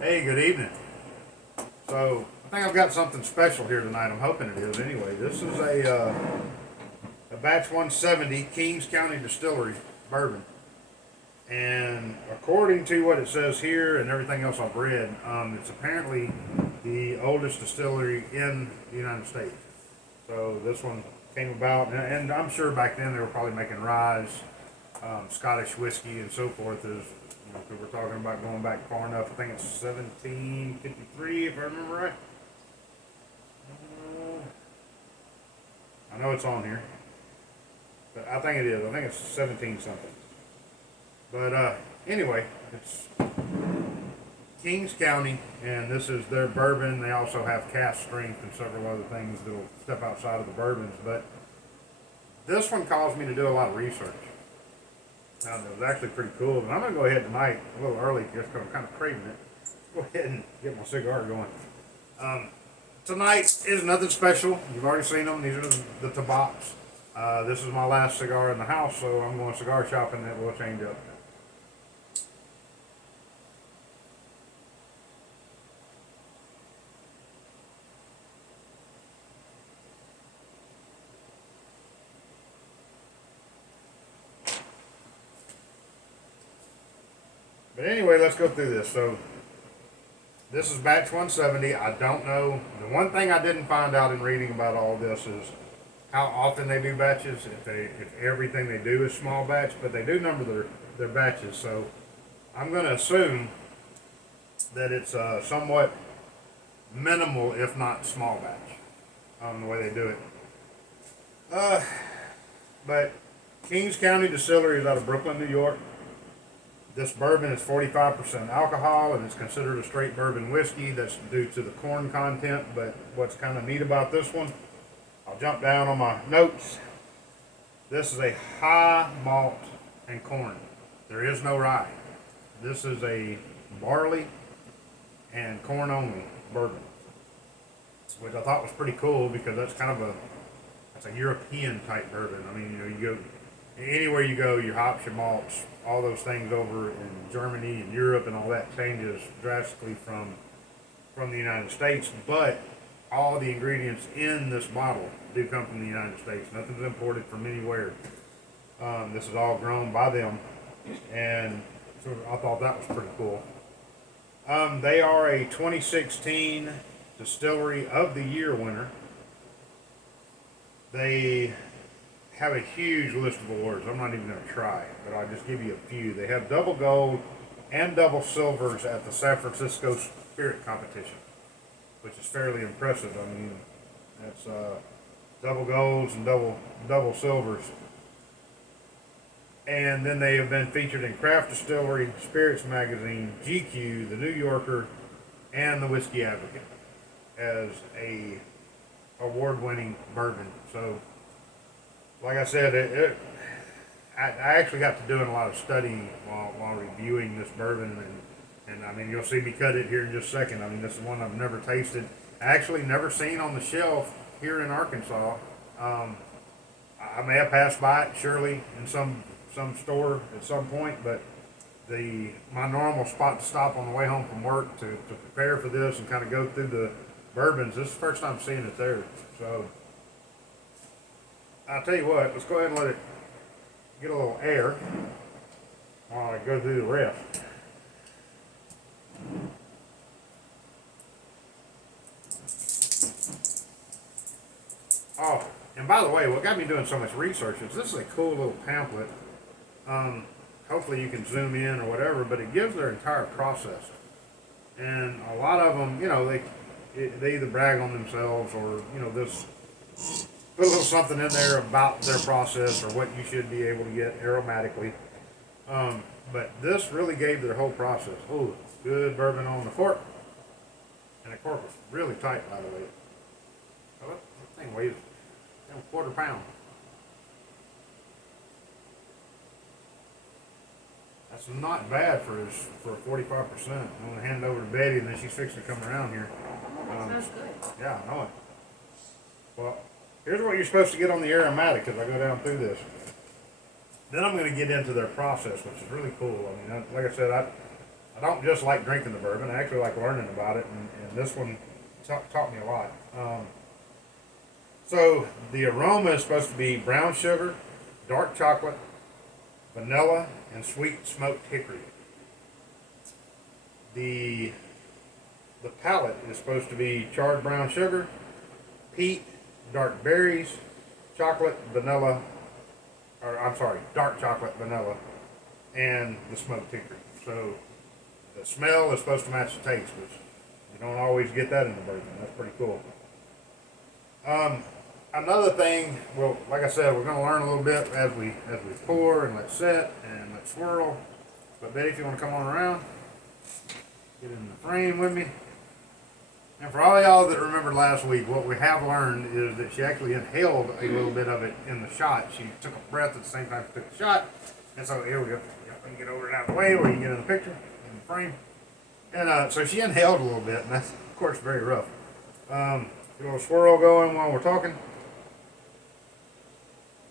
Hey, good evening. So, I think I've got something special here tonight. I'm hoping it is anyway. This is a batch 170 Kings County Distillery bourbon. And according to what it says here and everything else I've read, it's apparently the oldest distillery in the United States. So, this one came about, and I'm sure back then they were probably making rye, Scottish whiskey, and so forth. As you know, 'cause we're talking about going back far enough. I think it's 1753, if I remember right. I know it's on here, but I think it is. I think it's 17 something. But anyway, it's Kings County, and this is their bourbon. They also have cask strength and several other things that'll step outside of the bourbons. But this one caused me to do a lot of research. Now, it was actually pretty cool. And I'm going to go ahead tonight, a little early, just because I'm kind of craving it. Go ahead and get my cigar going. Tonight is nothing special. You've already seen them. These are the Tabaks. This is my last cigar in the house, so I'm going cigar shopping. That will change up. But anyway, let's go through this. So, this is batch 170. I don't know. The one thing I didn't find out in reading about all this is how often they do batches. If everything they do is small batch, but they do number their batches. So I'm going to assume that it's somewhat minimal, if not small batch, on the way they do it. But Kings County Distillery is out of Brooklyn, New York. This bourbon is 45% alcohol, and it's considered a straight bourbon whiskey. That's due to the corn content. But what's kind of neat about this one, I'll jump down on my notes. This is a high malt and corn. There is no rye. This is a barley and corn only bourbon, which I thought was pretty cool because that's a European type bourbon. I mean, you go anywhere you go, your hops, your malts, all those things over in Germany and Europe and all that changes drastically from the United States. But all the ingredients in this bottle do come from the United States. Nothing's imported from anywhere. This is all grown by them, and so I thought that was pretty cool. They are a 2016 Distillery of the Year winner. They have a huge list of awards. I'm not even going to try, but I'll just give you a few. They have double gold and double silvers at the San Francisco Spirit Competition, which is fairly impressive. I mean, that's double golds and double silvers. And then they have been featured in Craft Distillery, Spirits Magazine, GQ, The New Yorker, and the Whiskey Advocate as a award-winning bourbon. So, like I said, I actually got to doing a lot of studying while reviewing this bourbon, and I mean, you'll see me cut it here in just a second. I mean, this is one I've never tasted. Actually, never seen on the shelf here in Arkansas. I may have passed by it, surely, in some store at some point, but my normal spot to stop on the way home from work to prepare for this and kind of go through the bourbons, this is the first time seeing it there. So, I'll tell you what, let's go ahead and let it get a little air while I go through the rest. Oh, and by the way, what got me doing so much research is this is a cool little pamphlet. Hopefully you can zoom in or whatever, but it gives their entire process. And a lot of them, they either brag on themselves or, this put a little something in there about their process or what you should be able to get aromatically. But this really gave their whole process. Oh, good bourbon on the cork. And the cork was really tight, by the way. So that thing weighs a quarter pound. That's not bad for 45%. I'm going to hand it over to Betty, and then she's fixing to come around here. Sounds good. Yeah, I know it. Well, here's what you're supposed to get on the aromatic as I go down through this. Then I'm going to get into their process, which is really cool. I mean, like I said, I I don't just like drinking the bourbon. I actually like learning about it, and this one taught me a lot. So the aroma is supposed to be brown sugar, dark chocolate, vanilla, and sweet smoked hickory. The the palate is supposed to be charred brown sugar, peat, dark berries, chocolate, vanilla, or I'm sorry, dark chocolate, vanilla, and the smoked hickory. So the smell is supposed to match the taste, which you don't always get that in the bourbon. That's pretty cool. Another thing, well, like I said, we're going to learn a little bit as we pour and let set and let swirl. But Betty, if you want to come on around, get in the frame with me. And for all y'all that remembered last week, what we have learned is that she actually inhaled a little bit of it in the shot. She took a breath at the same time she took a shot. And so here we go. We can get over it out of the way where you can get in the picture, in the frame. And so she inhaled a little bit, and that's, of course, very rough. Get a little swirl going while we're talking.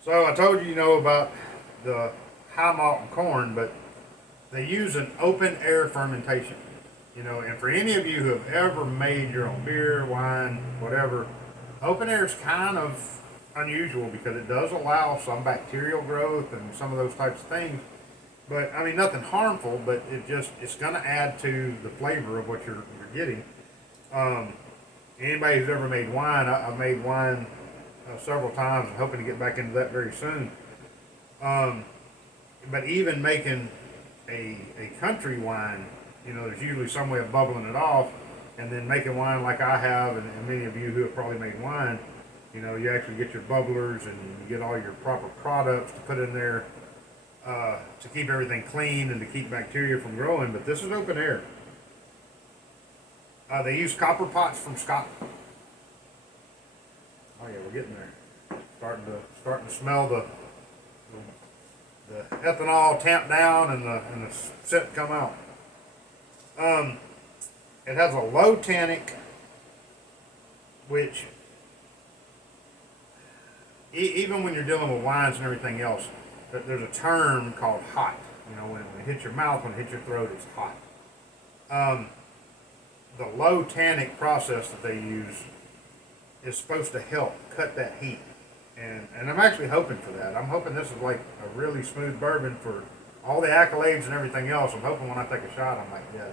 So I told you, about the high malt and corn, but they use an open air fermentation. And for any of you who have ever made your own beer, wine, whatever, open air is kind of unusual because it does allow some bacterial growth and some of those types of things. But I mean, nothing harmful, but it's going to add to the flavor of what you're getting. Anybody who's ever made wine, I've made wine several times. I'm hoping to get back into that very soon. But even making a country wine, there's usually some way of bubbling it off, and then making wine like I have, and many of you who have probably made wine, you actually get your bubblers and you get all your proper products to put in there to keep everything clean and to keep bacteria from growing. But this is open air. They use copper pots from Scotland. Oh yeah, we're getting there. Starting to smell the ethanol tamp down and the scent come out. It has a low tannic, which even when you're dealing with wines and everything else, there's a term called hot. When it hits your mouth, when it hits your throat, it's hot. The low tannic process that they use is supposed to help cut that heat. And I'm actually hoping for that. I'm hoping this is like a really smooth bourbon for all the accolades and everything else. I'm hoping when I take a shot, I'm like, yeah,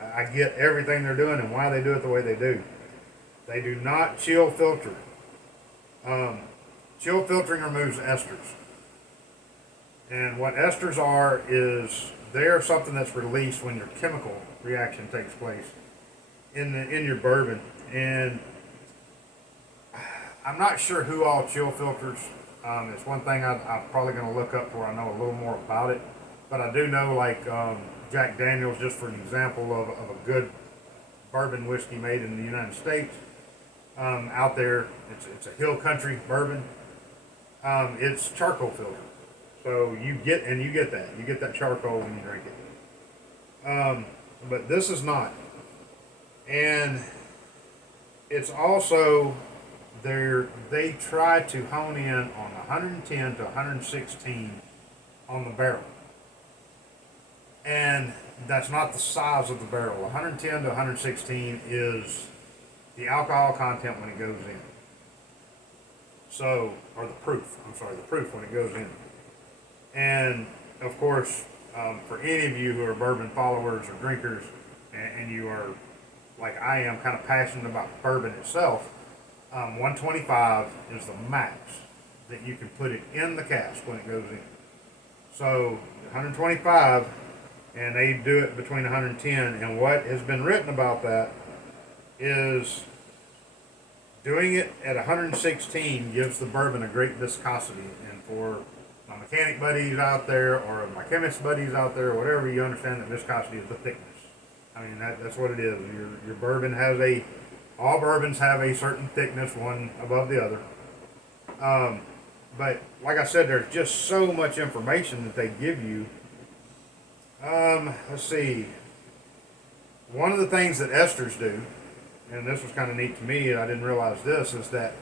I get everything they're doing and why they do it the way they do. They do not chill filter. Chill filtering removes esters. And what esters are is they're something that's released when your chemical reaction takes place in your bourbon. And I'm not sure who all chill filters. It's one thing I'm probably going to look up for. I know a little more about it, but I do know Jack Daniel's, just for an example of a good bourbon whiskey made in the United States. Out there, it's a hill country bourbon. It's charcoal filter, so you get that charcoal when you drink it. But this is not, and it's also they try to hone in on 110 to 116 on the barrel. And that's not the size of the barrel. 110 to 116 is the alcohol content when it goes in. So, or the proof when it goes in. And of course, for any of you who are bourbon followers or drinkers, and you are, like I am, kind of passionate about bourbon itself, 125 is the max that you can put it in the cask when it goes in. So 125, and they do it between 110. And what has been written about that is doing it at 116 gives the bourbon a great viscosity. And for my mechanic buddies out there, or my chemist buddies out there, or whatever, you understand that viscosity is the thickness. I mean, that's what it is. Your bourbon has all bourbons have a certain thickness, one above the other. But like I said, there's just so much information that they give you. Let's see. One of the things that esters do, and this was kind of neat to me, and I didn't realize this, is that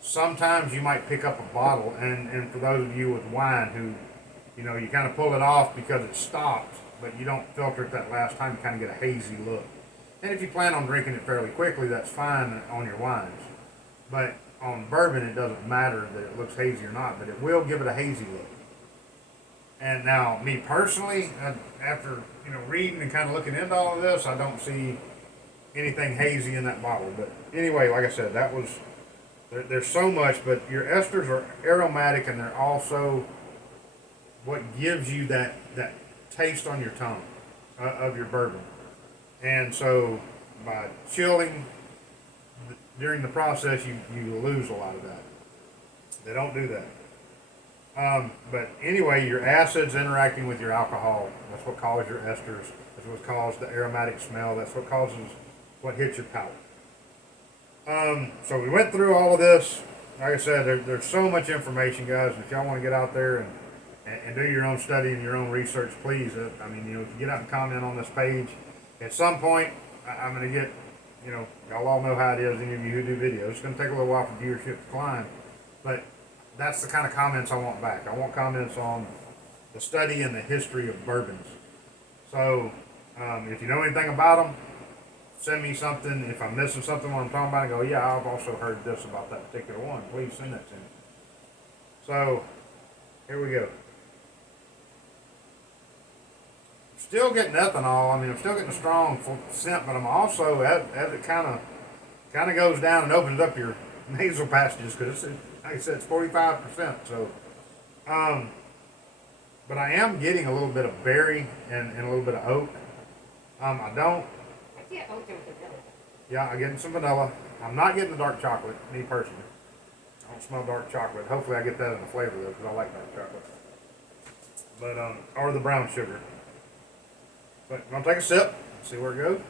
sometimes you might pick up a bottle, and for those of you with wine who, you kind of pull it off because it stopped, but you don't filter it that last time, you kind of get a hazy look. And if you plan on drinking it fairly quickly, that's fine on your wines. But on bourbon, it doesn't matter that it looks hazy or not, but it will give it a hazy look. And now, me personally, after reading and kind of looking into all of this, I don't see anything hazy in that bottle. But anyway, like I said, that was there's so much, but your esters are aromatic, and they're also what gives you that taste on your tongue of your bourbon. And so, by chilling during the process, you lose a lot of that. They don't do that. But anyway, your acids interacting with your alcohol, that's what causes your esters. That's what causes the aromatic smell. That's what causes what hits your palate. So we went through all of this. Like I said, there's so much information, guys. If y'all want to get out there and do your own study and your own research, please. If you get out and comment on this page, at some point, I'm going to get, y'all all know how it is, any of you who do videos. It's going to take a little while for viewership to climb, but that's the kind of comments I want back. I want comments on the study and the history of bourbons. So, if you know anything about them, send me something. If I'm missing something when I'm talking about it, go, yeah, I've also heard this about that particular one. Please send that to me. So, here we go. Still getting ethanol. I'm still getting a strong scent, but I'm also, as it kind of goes down and opens up your nasal passages, because like I said, it's 45%. So, but I am getting a little bit of berry and a little bit of oak. I get oak and vanilla. Yeah, I'm getting some vanilla. I'm not getting the dark chocolate, me personally. I don't smell dark chocolate. Hopefully I get that in the flavor though, because I like dark chocolate. But, or the brown sugar. But I'm gonna take a sip, see where it goes.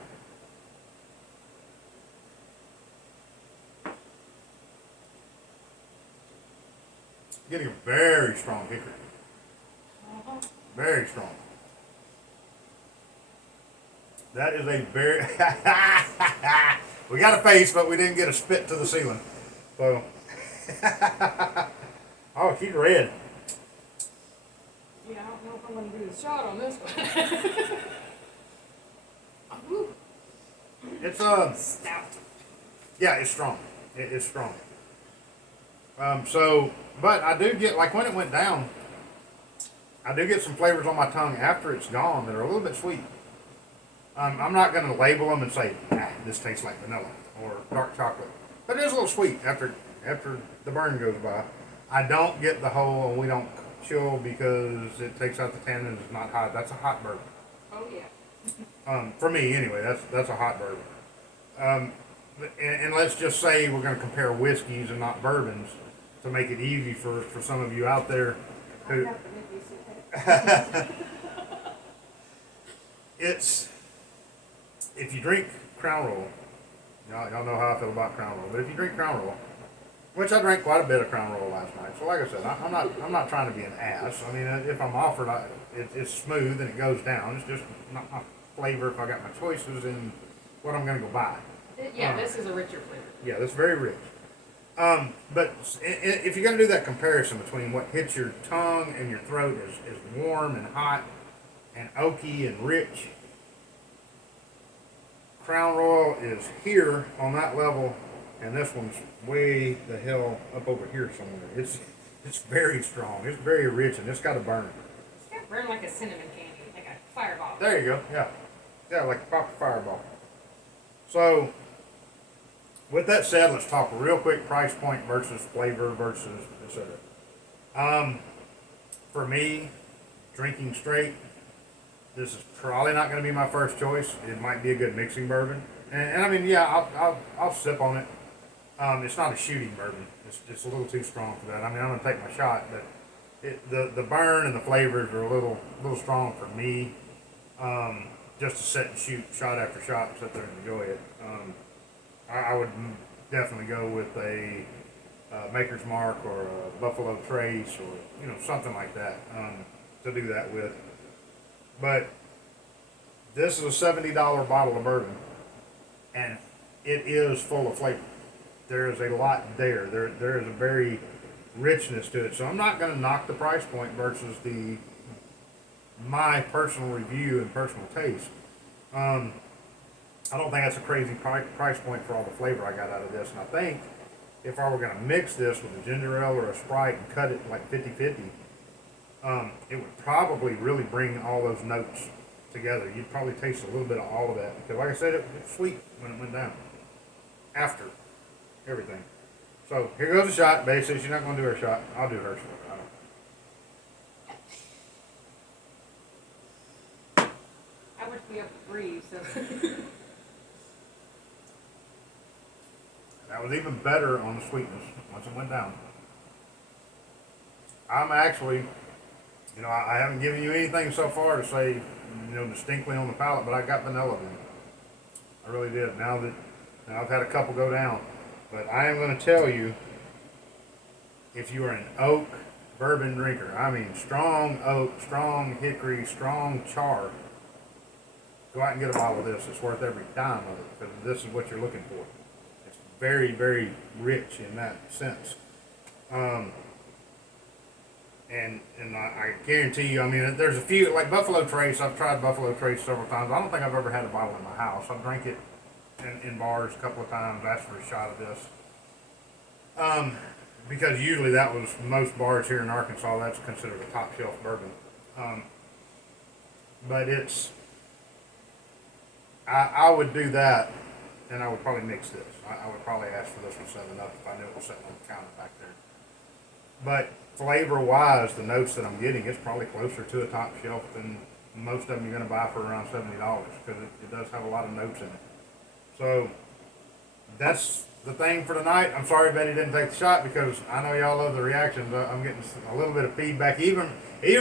Getting a very strong hickory. Very strong. That is a very... we got a face, but we didn't get a spit to the ceiling. So... oh, she's red. Yeah, I don't know if I'm going to do the shot on this one. It's stout. Yeah, it's strong. It's strong. But I do get, like when it went down, I do get some flavors on my tongue after it's gone that are a little bit sweet. I'm not going to label them and say, this tastes like vanilla or dark chocolate. But it is a little sweet after the burn goes by. I don't get the whole, we don't chill because it takes out the tannin and it's not hot. That's a hot bourbon. Oh, yeah. For me, anyway, that's a hot bourbon. And let's just say we're going to compare whiskeys and not bourbons to make it easy for some of you out there who... If you drink Crown Royal, y'all know how I feel about Crown Royal, but if you drink Crown Royal, which I drank quite a bit of Crown Royal last night, so like I said, I'm not trying to be an ass. If I'm offered, it's smooth and it goes down. It's just not my flavor if I got my choices and what I'm going to go buy. Yeah, this is a richer flavor. Yeah, that's very rich. But if you're going to do that comparison between what hits your tongue and your throat is warm and hot and oaky and rich, Crown Royal is here on that level, and this one's way the hell up over here somewhere. It's very strong. It's very rich, and it's got a burn. It's got a burn like a cinnamon candy, like a fireball. There you go. Yeah, like a pop fireball. So, with that said, let's talk real quick price point versus flavor versus etc. For me, drinking straight, this is probably not going to be my first choice. It might be a good mixing bourbon, and yeah, I'll sip on it. It's not a shooting bourbon. It's a little too strong for that. I'm going to take my shot, but the burn and the flavors are a little strong for me. Just to sit and shoot shot after shot and sit there and enjoy it. I would definitely go with a Maker's Mark or a Buffalo Trace or something like that to do that with. But this is a $70 bottle of bourbon, and it is full of flavor. There is a lot there. There is a very richness to it. So I'm not going to knock the price point versus the my personal review and personal taste. Um, I don't think that's a crazy price point for all the flavor I got out of this. And I think if I were going to mix this with a ginger ale or a Sprite and cut it like 50-50, it would probably really bring all those notes together. You'd probably taste a little bit of all of that. Because like I said, it's sweet when it went down. After everything. So here goes a shot. Babe says she's not going to do her shot. I'll do her shot. I wish we have 3, so. That was even better on the sweetness once it went down. I'm actually, I haven't given you anything so far to say, distinctly on the palate, but I got vanilla in it. I really did. Now I've had a couple go down, but I am going to tell you, if you are an oak bourbon drinker, I mean strong oak, strong hickory, strong char, go out and get a bottle of this. It's worth every dime of it because this is what you're looking for. It's very, very rich in that sense. And I guarantee you, there's a few, like Buffalo Trace. I've tried Buffalo Trace several times. I don't think I've ever had a bottle in my house. I've drank it in bars a couple of times, asked for a shot of this. Because usually that was, most bars here in Arkansas, that's considered a top shelf bourbon. But I would do that, and I would probably mix this. I would probably ask for this one 7-Up if I knew it was sitting on the counter back there. But flavor-wise, the notes that I'm getting, it's probably closer to a top shelf than most of them you're going to buy for around $70 because it does have a lot of notes in it. So that's the thing for tonight. I'm sorry Betty didn't take the shot because I know y'all love the reactions. I'm getting a little bit of feedback, even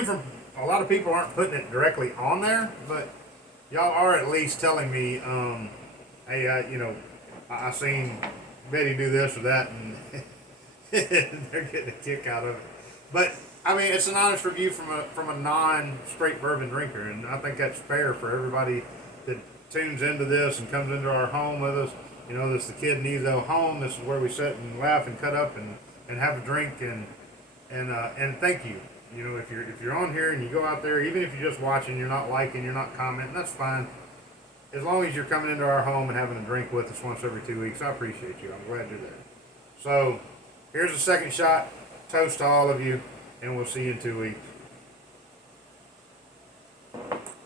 from a lot of people aren't putting it directly on there, but y'all are at least telling me, hey, I seen Betty do this or that, and they're getting a kick out of it. But it's an honest review from a non-straight bourbon drinker, and I think that's fair for everybody that tunes into this and comes into our home with us. This is the Kid Nezo home. This is where we sit and laugh and cut up and have a drink and thank you. If you're on here and you go out there, even if you're just watching, you're not liking, you're not commenting, that's fine. As long as you're coming into our home and having a drink with us once every 2 weeks, I appreciate you. I'm glad you're there. So here's the second shot. Toast to all of you, and we'll see you in 2 weeks.